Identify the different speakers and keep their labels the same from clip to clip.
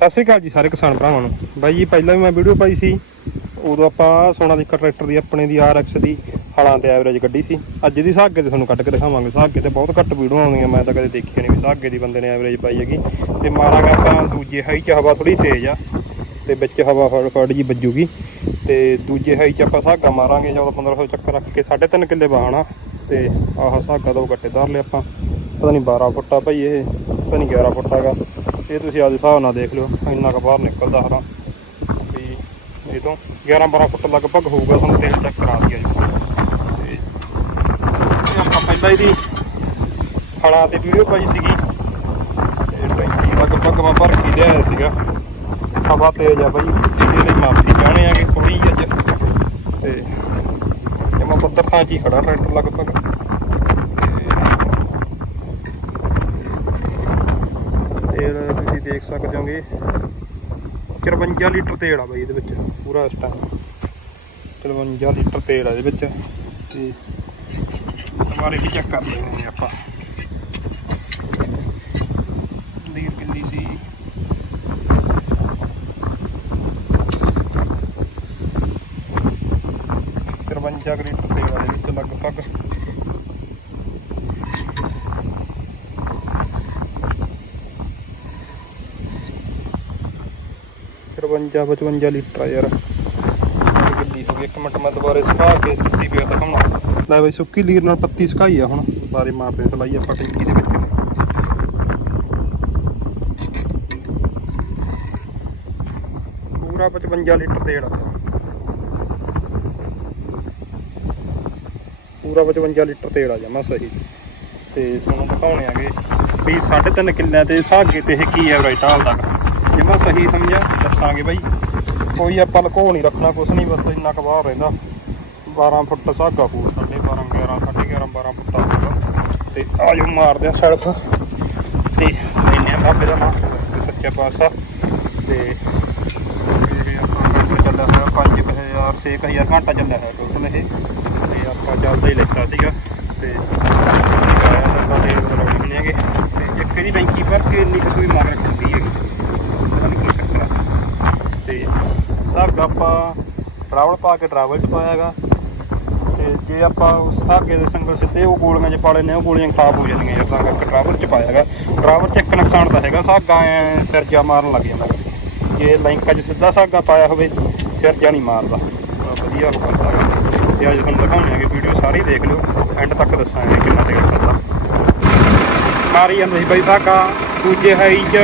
Speaker 1: ਸਤਿ ਸ੍ਰੀ ਅਕਾਲ ਜੀ ਸਾਰੇ ਕਿਸਾਨ ਭਰਾਵਾਂ ਨੂੰ। ਬਾਈ ਜੀ, ਪਹਿਲਾਂ ਵੀ ਮੈਂ ਵੀਡੀਓ ਪਾਈ ਸੀ। ਉਦੋਂ ਆਪਾਂ ਸੋਨਾਲੀਕਾ ਟਰੈਕਟਰ ਦੀ, ਆਪਣੇ ਦੀ RX ਦੀ ਹਲਾਂ ਤੇ ਐਵਰੇਜ ਕੱਢੀ ਸੀ। ਅੱਜ ਦੀ ਸਾਗੇ ਤੇ ਤੁਹਾਨੂੰ ਕੱਢ ਕੇ ਦਿਖਾਵਾਂਗੇ। ਸਾਗੇ ਤੇ ਬਹੁਤ ਘੱਟ ਵੀਡੀਓ ਆਉਂਦੀਆਂ। ਮੈਂ ਤਾਂ ਕਦੇ ਦੇਖੀ ਨਹੀਂ ਵੀ ਸਾਗੇ ਦੀ ਬੰਦੇ ਨੇ ਐਵਰੇਜ ਪਾਈ ਹੈਗੀ। ਤੇ ਮਾਰਾਂਗਾ ਆਪਾਂ ਦੂਜੇ ਹਾਈ ਚ ਹਵਾ ਥੋੜੀ ਤੇਜ਼ ਆ। ਤੇ ਵਿੱਚ ਹਵਾ ਫੜ ਫੜ ਜੀ ਵੱਜੂਗੀ। ਤੇ ਦੂਜੇ ਹਾਈ ਚ ਆਪਾਂ ਸਾਗਾ ਮਾਰਾਂਗੇ। ਜਦੋਂ 1500 ਚੱਕਰ ਰੱਖ ਕੇ 3.5 ਕਿੱਲੇ ਬਾਹਣਾ ਤੇ ਆਹ ਸਾਗਾ ਦੋ ਗੱਟੇ ਧਰ ਲਏ ਆਪਾਂ। ਪਤਾ ਨਹੀਂ 12 ਫੁੱਟ ਆ ਭਾਈ ਇਹ। ਪਤਾ ਨਹੀਂ 11 ਫੁੱਟ ਹੈਗਾ। ਇਹ ਤੁਸੀਂ ਆਪਦੇ ਹਿਸਾਬ ਨਾਲ ਦੇਖ ਲਿਓ, ਇੰਨਾ ਕੁ ਬਾਹਰ ਨਿਕਲਦਾ ਹਰਾ ਵੀ ਇਹ ਤੋਂ 11 12 ਫੁੱਟ ਲਗਭਗ ਹੋਊਗਾ, ਤੁਹਾਨੂੰ ਤੇਲ ਚੈੱਕ ਕਰਾ ਦਿਆ ਜੀ। ਤੇ ਇਹ ਆਪਾਂ ਪਹਿਲਾਂ ਇਹਦੀ ਹਲਾਂ ਤੇ ਵੀਡੀਓ ਪਾਈ ਸੀਗੀ। ਤੇ ਟੈਂਕੀ ਲਗਭਗ ਮੈਂ ਭਰ ਕੇ ਲਿਆਇਆ ਸੀਗਾ। ਹਵਾ ਤੇਜ਼ ਆ ਬਾਈ, ਇਹਦੇ ਲਈ ਮਾਫੀ ਚਾਹਣੇ ਆਗੇ ਥੋੜੀ ਅੱਜ। ਤੇ ਇਹ ਮੈਂ ਪੱਤਰ ਥਾਂ 'ਚ ਹੀ ਖੜਾ ਟਰੈਕਟਰ ਲਗਭਗ ਤੇ ਤੇਲ ਤੁਸੀਂ ਦੇਖ ਸਕਦੇ ਹੋਗੇ। 54 ਲੀਟਰ ਤੇਲ ਆ ਬਾਈ ਇਹਦੇ ਵਿੱਚ, ਪੂਰਾ ਇਸ ਟਾਈਮ 53 ਲੀਟਰ ਤੇਲ ਆ ਇਹਦੇ ਵਿੱਚ, ਤੇ ਦੁਬਾਰੇ ਵੀ ਚੈੱਕ ਕਰ ਲੈਂਦੇ ਆਪਾਂ। ਲੀਰ ਕਿੰਨੀ ਸੀ? ਤਰਵੰਜਾ ਲੀਟਰ ਤੇਲ ਆ ਇਹਦੇ ਵਿੱਚ ਲਗਭਗ। ਤਰਵੰਜਾ 55 ਲੀਟਰ ਆ ਯਾਰ ਗੱਡੀ ਹੋ ਗਈ? ਇੱਕ ਮਿੰਟ ਮੈਂ ਦੁਬਾਰੇ ਸੁਕਾ ਕੇ ਸਿੱਧੀ ਪਿਆ ਦਿਖਾਉਣਾ। ਲੈ ਬਈ ਸੁੱਕੀ ਲੀਰ ਨਾਲ ਪੱਤੀ ਸੁਕਾਈ ਆ ਹੁਣ। ਬਾਰੇ ਮਾਰਦੇ ਸਲਾਈ ਆਪਾਂ ਟੈਂਕੀ ਦੇ ਵਿੱਚ। ਪੂਰਾ 55 ਲੀਟਰ ਤੇਲ ਆ। ਪੂਰਾ 55 ਲੀਟਰ ਤੇਲ ਆ ਜਮਾ ਸਹੀ ਤੇ ਤੁਹਾਨੂੰ ਦਿਖਾਉਣੇ ਆਗੇ ਵੀ 3.5 ਕਿੱਲਿਆਂ ਤੇ ਸਾਗੇ ਤੇ ਇਹ ਕੀ ਐਵਰੇਜ ਢਾਲਦਾ ਜੇ ਮੈਂ ਸਹੀ ਸਮਝਿਆ, ਦੱਸਾਂਗੇ ਬਾਈ। ਕੋਈ ਆਪਾਂ ਲਕੋ ਨਹੀਂ ਰੱਖਣਾ, ਕੁਛ ਨਹੀਂ, ਬਸ ਇੰਨਾ ਕੁ ਰਹਿੰਦਾ। 12 ਫੁੱਟ ਸਾਗਾ ਹੋਰ ਸਾਡੇ 12 11 ਸਾਢੇ 11 12 ਫੁੱਟ ਹੋਊਗਾ ਤੇ ਆਜੋ ਮਾਰਦੇ ਆ ਸੜਕ। ਤੇ ਲੈਨੇ ਆ ਬਾਬੇ ਦਾ ਨਾਮ, ਤੇ ਸੱਚਾ ਪਾਸਾ ਤੇ ਜਿਹੜੇ ਆਪਾਂ ਘੰਟਾ ਚੱਲਿਆ ਹੋਇਆ 5000 6000 ਘੰਟਾ ਚੱਲਿਆ ਹੈ ਟੋਟਲ ਇਹ ਤੇ ਆਪਾਂ ਚੱਲਦਾ ਹੀ ਲੈਤਾ ਸੀਗਾ। ਤੇ ਸਾਡੇ ਰੋਣੀ ਹੈਗੇ। ਤੇ ਇੱਕ ਦੀ ਬੈਂਕੀ ਭਰ ਕੇ ਇੰਨੀ ਕੁ ਕੋਈ ਮੰਗ ਰੱਖਦੀ ਹੈਗੀ। ਪਤਾ ਨਹੀਂ ਕੀ ਚੱਕਰ ਆ ਤੇ ਧਾਗਾ ਆਪਾਂ ਟਰਾਵਲ ਪਾ ਕੇ ਟਰਾਵਲ ਚ ਪਾਇਆਗਾ ਤੇ ਜੇ ਆਪਾਂ ਉਸ ਧਾਗੇ ਦੇ ਸੰਗਲ ਸਿੱਧੇ ਉਹ ਗੋਲੀਆਂ 'ਚ ਪਾ ਲੈਨੇ ਉਹ ਗੋਲੀਆਂ ਖਰਾਬ ਹੋ ਜਾਂਦੀਆਂ ਯਾਰ ਤਾਂ ਕਰਕੇ ਟਰਾਵਲ ਚ ਪਾਇਆਗਾ ਟਰਾਵਲ ਚ ਇੱਕ ਨੁਕਸਾਨ ਤਾਂ ਹੈਗਾ ਸਾਗਾ ਐ ਸਿਰ ਜਾ ਮਾਰਨ ਲੱਗ ਜਾਂਦਾ। ਜੇ ਲਾਈਂਕਾਂ 'ਚ ਸਿੱਧਾ ਸਾਗਾ ਪਾਇਆ ਹੋਵੇ ਸਿਰ ਜਾ ਨਹੀਂ ਮਾਰਦਾ। ਤਾਂ ਵਧੀਆ ਹੋ ਕਰਦਾ ਤੇ ਅੱਜ ਤੁਹਾਨੂੰ ਦਿਖਾਉਣੇ ਆਗੇ ਵੀਡੀਓ ਸਾਰੀ ਦੇਖ ਲਿਓ। ਐਂਡ ਤੱਕ ਦੱਸਾਂਗੇ ਕਿੰਨਾ ਤੇਲ ਕਰਦਾ ਮਾਰੀ ਜਾਂਦੇ ਸੀ ਬਈ ਧਾਗਾ, ਦੂਜੇ ਹਾਈ 'ਚ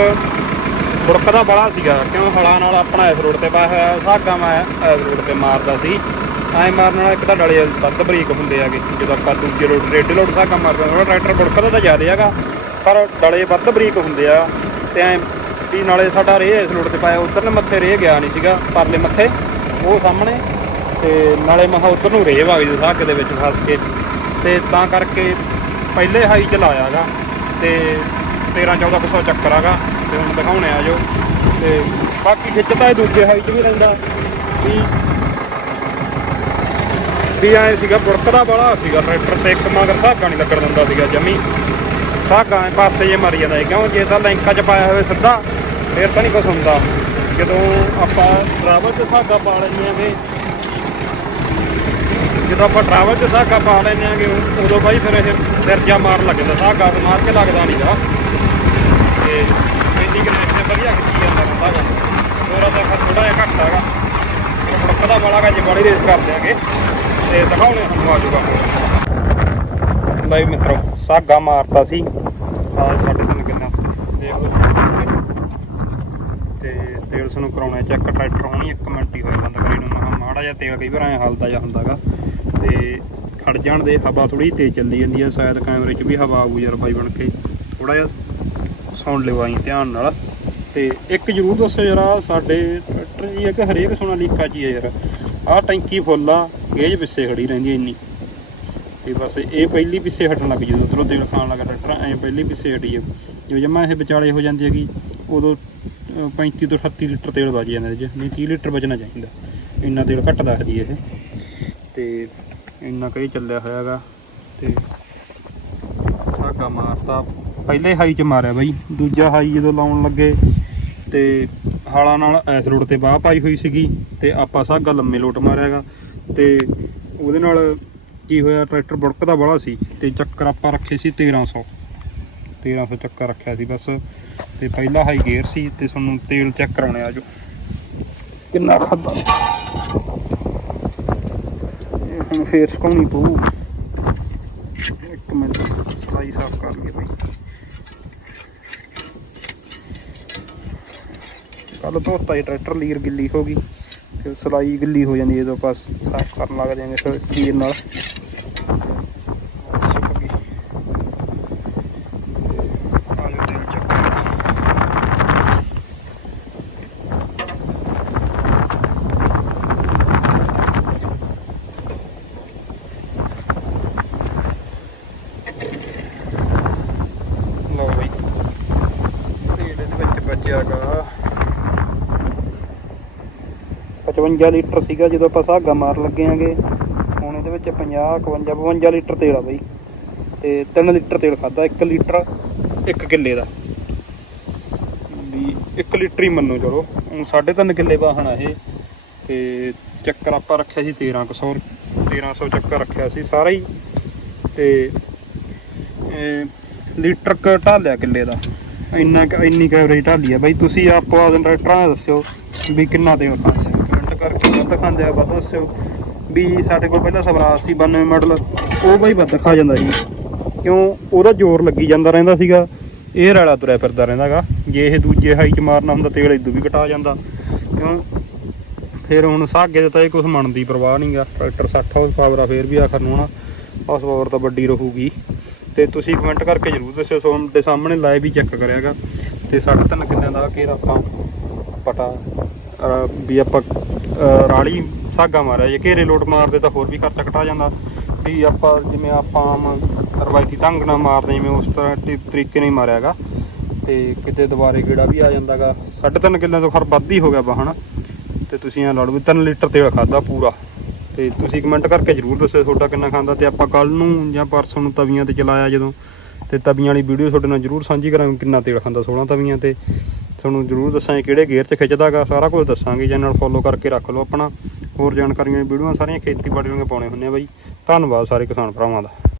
Speaker 1: ਬੁੜਕਦਾ ਬੜਾ ਸੀਗਾ, ਕਿਉਂ ਹਲਾ ਨਾਲ ਆਪਣਾ ਇਸ ਰੋਡ ਤੇ ਪਾਇਆ ਹੋਇਆ, ਸਾਗਾ ਮੈਂ ਇਸ ਰੋਡ ਤੇ ਮਾਰਦਾ ਸੀ। ਐ ਮਾਰਨ ਨਾਲ ਇੱਕ ਤਾਂ ਡਲੇ ਵੱਧ ਬਰੀਕ ਹੁੰਦੇ ਆਗੇ ਜਦੋਂ ਆਪਾਂ ਦੂਜੇ ਰੋਡ, ਰੇਡੇ ਲੋਡ ਸਾਗਾ ਮਾਰਦਾ ਉਹ ਟਰੈਕਟਰ ਬੁੜਕਦਾ ਤਾਂ ਜ਼ਿਆਦਾ ਹੈਗਾ, ਪਰ ਡਲੇ ਵੱਧ ਬਰੀਕ ਹੁੰਦੇ ਆ, ਤੇ ਐ ਵੀ ਨਾਲੇ ਸਾਡਾ ਰੇਹ ਇਸ ਰੋਡ ਤੇ ਪਾਇਆ, ਉਧਰਲੇ ਮੱਥੇ ਰੇਹ ਗਿਆ ਨਹੀਂ ਸੀਗਾ, ਪਰਲੇ ਮੱਥੇ, ਉਹ ਸਾਹਮਣੇ, ਤੇ ਨਾਲੇ ਮਹਾ ਉਧਰ ਨੂੰ ਰੇ ਵਗ ਗਈ ਸਾਗ ਦੇ ਵਿੱਚ ਫਸ ਕੇ, ਤੇ ਤਾਂ ਕਰਕੇ ਪਹਿਲੇ ਹਾਈ ਚ ਲਾਇਆਗਾ ਤੇ 13 14 ਕੁ ਸੌ ਚੱਕਰ ਆਗਾ ਤੇ ਹੁਣ ਦਿਖਾਉਣੇ ਆ ਜੋ। ਤੇ ਬਾਕੀ ਖਿੱਚਦਾ ਇਹ ਦੂਜੇ ਹਾਈ ਚ ਵੀ ਰਹਿੰਦਾ। ਵੀ ਵੀ ਐ ਸੀਗਾ ਬੁੜਕਦਾ ਬੜਾ ਸੀਗਾ ਟਰੈਕਟਰ ਤੇ ਇੱਕ ਮਗਰ ਸਾਗਾ ਨਹੀਂ ਲੱਗਣ ਦਿੰਦਾ ਸੀਗਾ ਜਮੀ। ਸਾਗਾ ਐ ਪਾਸੇ ਜੇ ਮਰ ਜਾਂਦਾ ਸੀ, ਕਿਉਂ? ਜੇ ਤਾਂ ਲੈਂਕਾਂ ਚ ਪਾਇਆ ਹੋਵੇ ਸਿੱਧਾ ਫੇਰ ਤਾਂ ਨਹੀਂ ਕੁਛ ਹੁੰਦਾ। ਜਦੋਂ ਆਪਾਂ ਡਰਾਈਵਰ ਚ ਸਾਗਾ ਪਾ ਲੈਂਦੇ ਆਂਗੇ ਜਦੋਂ ਆਪਾਂ ਟਰੈਵਲ 'ਚ ਸਾਗਾ ਪਾ ਲੈਂਦੇ ਆਂਗੇ ਉਦੋਂ ਬਾਈ ਫਿਰ ਇਹ ਸਿਰ ਜਾ ਮਾਰ ਲੱਗਦਾ। ਸਾਗਾ ਤੇ ਮਾਰ ਕੇ ਲੱਗਦਾ ਨਹੀਂਗਾ ਤੇ ਇੰਨੀ ਕਿ ਰੇਟ ਤੇ ਵਧੀਆ ਖਿੱਚੀ ਜਾਂਦਾ ਹੁੰਦਾ ਗਾ ਥੋੜਾ ਤਾਂ ਫਿਰ ਥੋੜਾ ਜਿਹਾ ਘੱਟ ਹੈਗਾ। ਉਹ ਬੜਕਦਾ ਵਾਲਾ ਗਾ ਜੇ ਬੜੀ ਰੇਸ ਕਰ ਦਿਆਂਗੇ। ਤੇ ਦਿਖਾਉਣੇ ਤੁਹਾਨੂੰ ਆ ਜਾਊਗਾ ਬਾਈ ਮਿੱਤਰੋ, ਸਾਗਾ ਮਾਰਤਾ ਸੀ। ਆ ਸਾਡੇ ਤਿੰਨ ਕਿੰਨਾ ਦੇਖ ਲਓ। ਤੇ ਤੇਲ ਸਾਨੂੰ ਕਰਾਉਣਾ ਚੈੱਕ ਟਰੈਕਟਰ ਹੋਣੀ 1 ਮਿੰਟ ਹੀ ਹੋਇਆ ਬੰਦ ਕਰੀ ਨੂੰ। ਮਹਾ ਮਾੜਾ ਜਿਹਾ ਤੇਲ ਕਈ ਵਾਰ ਐ ਹਲਦਾ ਜਿਹਾ ਹੁੰਦਾਗਾ ਤੇ ਖੜ ਜਾਣ ਦੇ, ਹਵਾ ਥੋੜੀ ਤੇਜ਼ ਚੱਲੀ ਜਾਂਦੀ ਹੈ ਸ਼ਾਇਦ ਕੈਮਰੇ 'ਚ ਵੀ ਹਵਾ ਆਊ ਯਾਰ ਬਾਈ ਬਣ ਕੇ। ਥੋੜਾ ਜਿਹਾ ਸੁਣ ਲਿਓ ਧਿਆਨ ਨਾਲ। ਤੇ ਇੱਕ ਜ਼ਰੂਰ ਦੱਸੋ ਯਾਰ, ਆਹ ਸਾਡੇ ਟਰੈਕਟਰ ਜੀ ਹੈ ਕਿ ਹਰੇਕ ਸੋਨਾਲੀਕਾ 'ਚ ਜੀ ਹੈ ਯਾਰ। ਆਹ ਟੈਂਕੀ ਫੁੱਲ ਆ, ਗੇਜ ਪਿੱਛੇ ਖੜੀ ਰਹਿੰਦੀ ਇੰਨੀ। ਤੇ ਬਸ ਇਹ ਪਹਿਲੀ ਪਿੱਛੇ ਹਟਣ ਲੱਗ ਜਦੋਂ ਉਧਰੋਂ ਤੇਲ ਖਾਣ ਲੱਗਾ ਟਰੈਕਟਰ, ਐ ਪਹਿਲੀ ਪਿੱਛੇ ਹਟੀ ਆ। ਜੋ ਜਮਾ ਇਹ ਵਿਚਾਲੇ ਹੋ ਜਾਂਦੀ ਹੈਗੀ, ਉਦੋਂ, ਅਹ 35 ਤੋਂ 38 ਲੀਟਰ ਤੇਲ ਬਚ ਜਾਂਦਾ ਇਹਦੇ 'ਚ, ਨਹੀਂ 30 ਲੀਟਰ ਬਚਣਾ ਚਾਹੀਦਾ। ਇੰਨਾ ਤੇਲ ਘੱਟ ਦੱਸਦੀ ਇਹ। ਤੇ ਇੰਨਾ ਕਈ ਚੱਲਿਆ ਹੋਇਆਗਾ ਤੇ ਧਾਗਾ ਮਾਰਤਾ। ਪਹਿਲੇ ਹਾਈ 'ਚ ਮਾਰਿਆ ਬਾਈ, ਦੂਜਾ ਹਾਈ ਜਦੋਂ ਲਾਉਣ ਲੱਗੇ ਤੇ ਹਾਲਾਂ ਨਾਲ ਐਸ ਰੋਡ ਤੇ ਬਾਹ ਪਾਈ ਹੋਈ ਸੀਗੀ ਤੇ ਆਪਾਂ ਸਾਗਾ ਲੰਮੇ ਲੋਟ ਮਾਰਿਆਗਾ ਤੇ ਉਹਦੇ ਨਾਲ ਕੀ ਹੋਇਆ, ਟਰੈਕਟਰ ਬੁੜਕਦਾ ਬੜਾ ਸੀ ਤੇ ਚੱਕਰ ਆਪਾਂ ਰੱਖੇ ਸੀ 1300 1300 ਚੱਕਰ ਰੱਖਿਆ ਸੀ ਬਸ ਤੇ ਪਹਿਲਾ ਹਾਈ ਗੇਅਰ ਸੀ ਤੇ ਤੁਹਾਨੂੰ ਤੇਲ ਚੈੱਕ ਕਰਾਉਣੇ ਆ ਜੋ। ਕਿੰਨਾ ਖਾਦਾ ਹੁਣ ਫੇਰ ਸੁਕਾਉਣੀ ਪਊ। ਇੱਕ ਮਿੰਟ ਸਲਾਈ ਸਾਫ਼ ਕਰ ਲਈਏ ਬਈ। ਕੱਲ ਧੋਤਾ ਜੀ ਟਰੈਕਟਰ ਲੀਰ ਗਿੱਲੀ ਹੋ ਗਈ ਫਿਰ ਸਲਾਈ ਗਿੱਲੀ ਹੋ ਜਾਂਦੀ ਜਦੋਂ ਆਪਾਂ ਸਾਫ਼ ਕਰਨ ਲੱਗ ਜਾਂਗੇ ਫਿਰ ਲੀਰ ਨਾਲ। ਸੁੱਕ ਗਈ ਤੇ ਲਓ ਬਈ। ਤੇਲ ਇਹਦੇ ਵਿੱਚ ਬਚਿਆਗਾ 55 ਲੀਟਰ ਸੀਗਾ ਜਦੋਂ ਆਪਾਂ ਸਾਗਾ ਮਾਰ ਲੱਗੇ ਆਂਗੇ। ਹੁਣ ਇਹਦੇ ਵਿੱਚ 50 51 52 ਲੀਟਰ ਤੇਲ ਆ ਬਈ। ਤੇ 3 ਲੀਟਰ ਤੇਲ ਖਾਦਾ 1 ਲੀਟਰ 1 ਕਿੱਲੇ ਦਾ। ਵੀ 1 ਲੀਟਰ ਹੀ ਮੰਨੋ ਚਲੋ। ਹੁਣ 3.5 ਕਿੱਲੇ ਵਾਹਣ ਆ ਇਹ। ਤੇ ਚੱਕਰ ਆਪਾਂ ਰੱਖਿਆ ਸੀ 1300 1300 ਚੱਕਰ ਰੱਖਿਆ ਸੀ ਸਾਰਾ ਹੀ। ਤੇ ਲੀਟਰ ਕ ਢਾਲਿਆ ਕਿੱਲੇ ਦਾ। ਇੰਨਾ ਕੁ- ਇੰਨੀ ਕੁ ਐਵਰੇਜ ਢਾਲੀ ਆ ਬਾਈ। ਤੁਸੀਂ ਆਪੋ ਆਪਦੇ ਟਰੈਕਟਰਾਂ ਦੱਸਿਓ ਵੀ ਕਿੰਨਾ ਤੇਲ ਖਾਂਦੇ ਆ ਖਾਂਦੇ ਆ, ਵੱਧ ਦੱਸਿਓ ਵੀ ਸਾਡੇ ਕੋਲ ਪਹਿਲਾਂ ਸਵਰਾਜ ਸੀ 92 ਮਾਡਲ, ਉਹ ਬਾਈ ਵੱਧ ਖਾ ਜਾਂਦਾ ਜੀ ਕਿਉਂ? ਉਹਦਾ ਜ਼ੋਰ ਲੱਗੀ ਜਾਂਦਾ ਰਹਿੰਦਾ ਸੀਗਾ, ਇਹ ਰੈਲਾ ਤੁਰਿਆ ਫਿਰਦਾ ਰਹਿੰਦਾਗਾ। ਜੇ ਇਹ ਦੂਜੇ ਹਾਈ ਚ ਮਾਰਨਾ ਹੁੰਦਾ, ਤੇਲ ਇਦੋਂ ਵੀ ਘਟਾ ਜਾਂਦਾ। ਕਿਉਂ? ਫਿਰ ਹੁਣ ਸਾਗੇ ਦੇ ਤਾਂ ਇਹ ਕੁਝ ਮਨ ਦੀ ਪਰਵਾਹ ਨਹੀਂਗਾ। ਟਰੈਕਟਰ 60 ਹਾਊਸ ਪਾਵਰ ਆ, ਫਿਰ ਵੀ ਆਖਰ ਨੂੰ ਹਨਾ ਹਾਊਸ ਪਾਵਰ ਤਾਂ ਵੱਡੀ ਰਹੂਗੀ। ਤੇ ਤੁਸੀਂ ਕਮੈਂਟ ਕਰਕੇ ਜਰੂਰ ਦੱਸਿਓ, ਸੋਨ ਦੇ ਸਾਹਮਣੇ ਲਾਈਵ ਵੀ ਚੈੱਕ ਕਰਿਆਗਾ। ਤੇ 3.5 ਕਿੱਲਿਆਂ ਦਾ ਕੇਰ ਆਪਾਂ ਪਟਾ ਅਹ ਵੀ ਆਪਾਂ, ਅਹ, ਰਾਲੀ ਸਾਗਾ ਮਾਰਿਆ। ਜੇ ਘੇਰੇ ਲੋਟ ਮਾਰਦੇ ਤਾਂ ਹੋਰ ਵੀ ਖਰਚਾ ਘਟਾ ਜਾਂਦਾ। ਵੀ ਆਪਾਂ ਜਿਵੇਂ ਆਪਾਂ ਆਮ ਰਵਾਇਤੀ ਢੰਗ ਨਾਲ ਮਾਰਦੇ ਜਿਵੇਂ ਉਸ ਤਰ੍ਹਾਂ ਤਰੀਕੇ ਨਾਲ ਹੀ ਮਾਰਿਆਗਾ। ਤੇ ਕਿਤੇ ਦੁਬਾਰੇ ਗੇੜਾ ਵੀ ਆ ਜਾਂਦਾਗਾ। 3.5 ਕਿੱਲਿਆਂ ਤੋਂ ਖਰ ਵੱਧ ਹੀ ਹੋ ਗਿਆ ਵਾਹਣ। ਤੇ ਤੁਸੀਂ ਇਹ ਲਾ ਲਓ ਵੀ 3 ਲੀਟਰ ਤੇਲ ਖਾਦਾ ਪੂਰਾ। ਤੇ ਤੁਸੀਂ ਕਮੈਂਟ ਕਰਕੇ ਜਰੂਰ ਦੱਸਿਓ ਤੁਹਾਡਾ ਕਿੰਨਾ ਖਾਂਦਾ। ਤੇ ਆਪਾਂ ਕੱਲ ਨੂੰ ਜਾਂ ਪਰਸੋਂ ਨੂੰ ਤਵੀਆਂ ਤੇ ਚਲਾਇਆ ਜਦੋਂ। ਤੇ ਤਵੀਆਂ ਵਾਲੀ ਵੀਡੀਓ ਤੁਹਾਡੇ ਨਾਲ ਜਰੂਰ ਸਾਂਝੀ ਕਰਾਂਗੇ ਕਿੰਨਾ ਤੇਲ ਖਾਂਦਾ 16 ਤਵੀਆਂ ਤੇ। ਤੁਹਾਨੂੰ ਜਰੂਰ ਦੱਸਾਂਗੇ ਕਿਹੜੇ ਗੇਅਰ 'ਚ ਖਿੱਚਦਾਗਾ, ਸਾਰਾ ਕੁਝ ਦੱਸਾਂਗੇ। ਚੈਨਲ ਫੋਲੋ ਕਰਕੇ ਰੱਖ ਲਓ ਆਪਣਾ। ਹੋਰ ਜਾਣਕਾਰੀਆਂ, ਵੀਡੀਓਆਂ ਸਾਰੀਆਂ ਖੇਤੀਬਾੜੀ ਦੀਆਂ ਪਾਉਣੇ ਹੁੰਦੇ ਆ ਬਾਈ। ਧੰਨਵਾਦ ਸਾਰੇ ਕਿਸਾਨ ਭਰਾਵਾਂ ਦਾ।